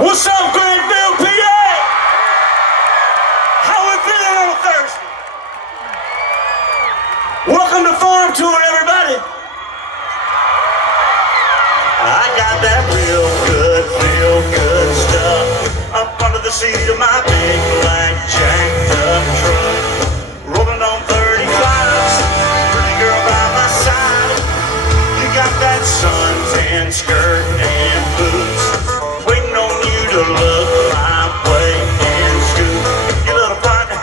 What's up, Grandville, PA? How we feeling on Thursday? Welcome to Farm Tour, everybody. I got that real good, feel good stuff up under the seat of my big black jacked up truck, rolling on 35s. Pretty girl by my side. You got that suntan skirt and boots, waiting on you to look my way and scoot. You little partner,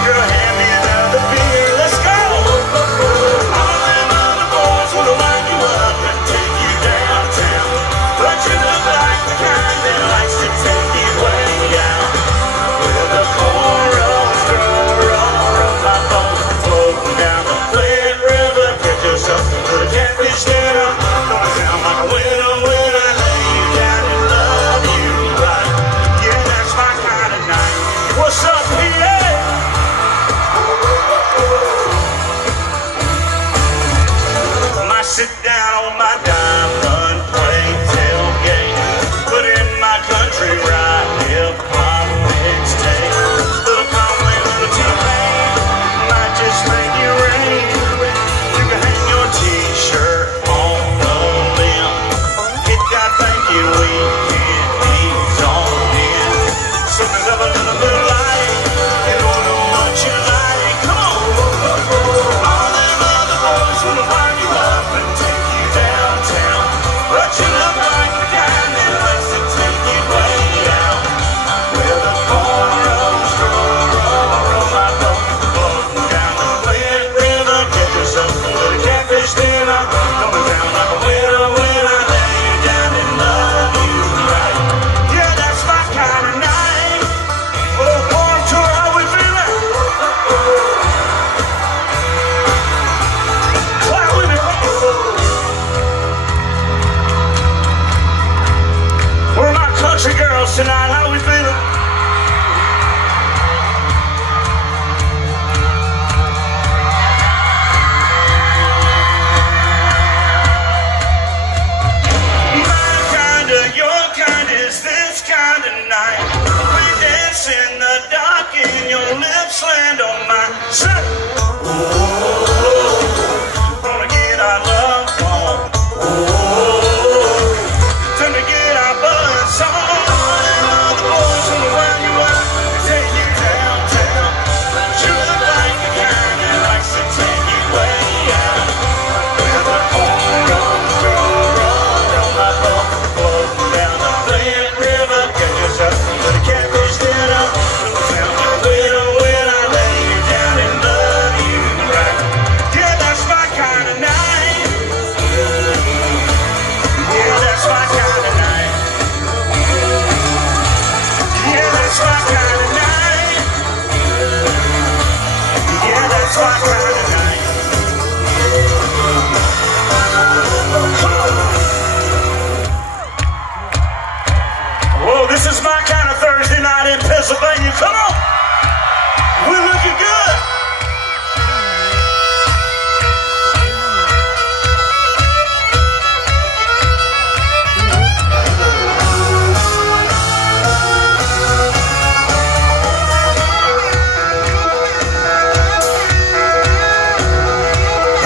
girl, hand me another beer. Let's go. All them other boys wanna wind you up and take you downtown, but you look like the kind that likes to take you way out. With the cornrows grow on my boat, floating down the Flint River, catch yourself a little catfish dinner. Gonna sound like a winner when I lay you down and love you right. Yeah, that's my kind of night. What's up, PA? I sit down on my diamond plate tailgate, put in my country right, hip hop mixtape. Little Conway, little T-Pain, might just make you rain. You can hang your T-shirt on the limb. Hit that thank you weekend, ease on in. Something's up a little bit light, you don't know what you like. Come on. All them other boys wanna wind you up and take you downtown, but you look like the kind that likes to take you way out. Where the cornrows grow on my boat, floating down the Flint River, get yourself a little catfish dinner. Coming down like a winner when I lay you down and love you right. Yeah, that's my kind of night. Oh, Farm Tour, how we feeling? Clap with me. Where are my country girls tonight? How we feeling? My kind of, your kind is this kind of night. We dance in the dark and your lips land on my shirt. Gonna get our love on. Time to get our buzz on. All them other boys wanna wind you up and take you downtown, but you look like the kind that likes to take you way out. Where the cornrows grow on my boat, floating down the Flint River, get yourself a little catfish dinner. Sound like a winner when I lay you down and love you right. Yeah, that's my kind of night. Yeah, that's my kind of night. Yeah, that's my kind of night. Yeah, that's my kind of night. Whoa, this is my kind of Thursday night in Pennsylvania. Come on. We're looking good.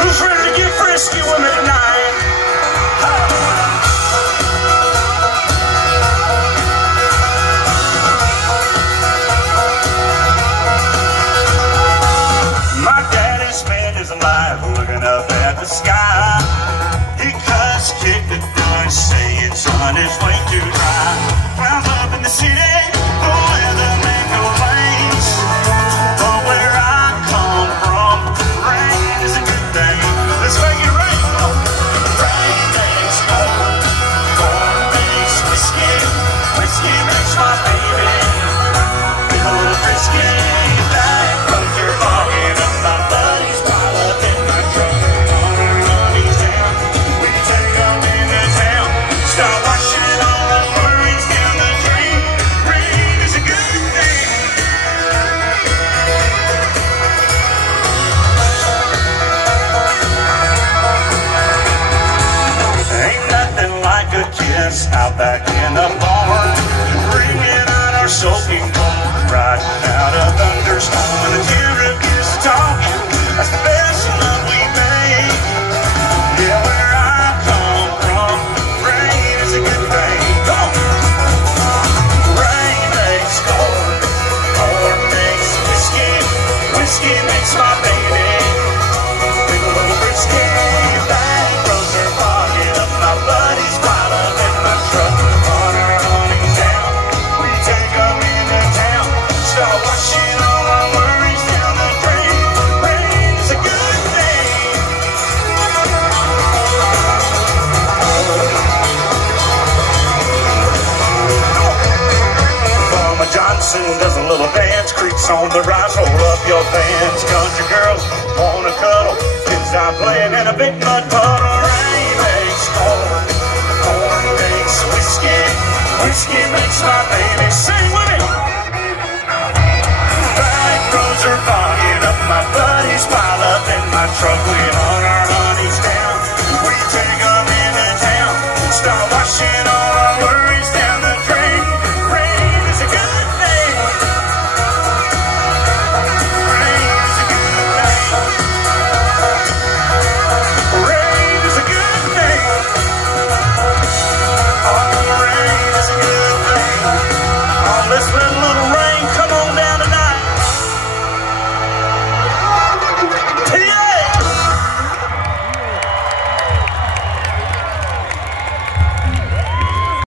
Who's ready to get frisky with me tonight? My daddy spent his life looking up at the sky. He cussed, kicked the dust, saying, son, it's way too dry. Clouds up in the city, the weather may complains, but where I come from, rain is a good thing. Let's make it rain. Rain makes gold, gold makes whiskey, whiskey makes my baby feel a little frisky. Like Roger fogging up my buddies, pile up in my truck, all our money's down. We take 'em into town, start watching all the worries down the drain. kiss out back in the barn, bringing out our soaking cold, right out of thunderstorm. And the tear of his talking, that's the best love we made. Yeah, where I come from, rain is a good thing. Come on. Rain makes corn, corn makes whiskey, whiskey makes my baby. With a little brisket, bang goes her pocket up. My buddies pile up in my truck, on our honey down. We take them into town, start washing all our worries down the drain. Rain's a good thing. Mama Johnson does a little dance, creaks on the rise, roll up your pants. Country girls wanna cuddle, kids out playing in a big mud puddle. Rain makes corn, corn makes whiskey, whiskey makes my baby sing.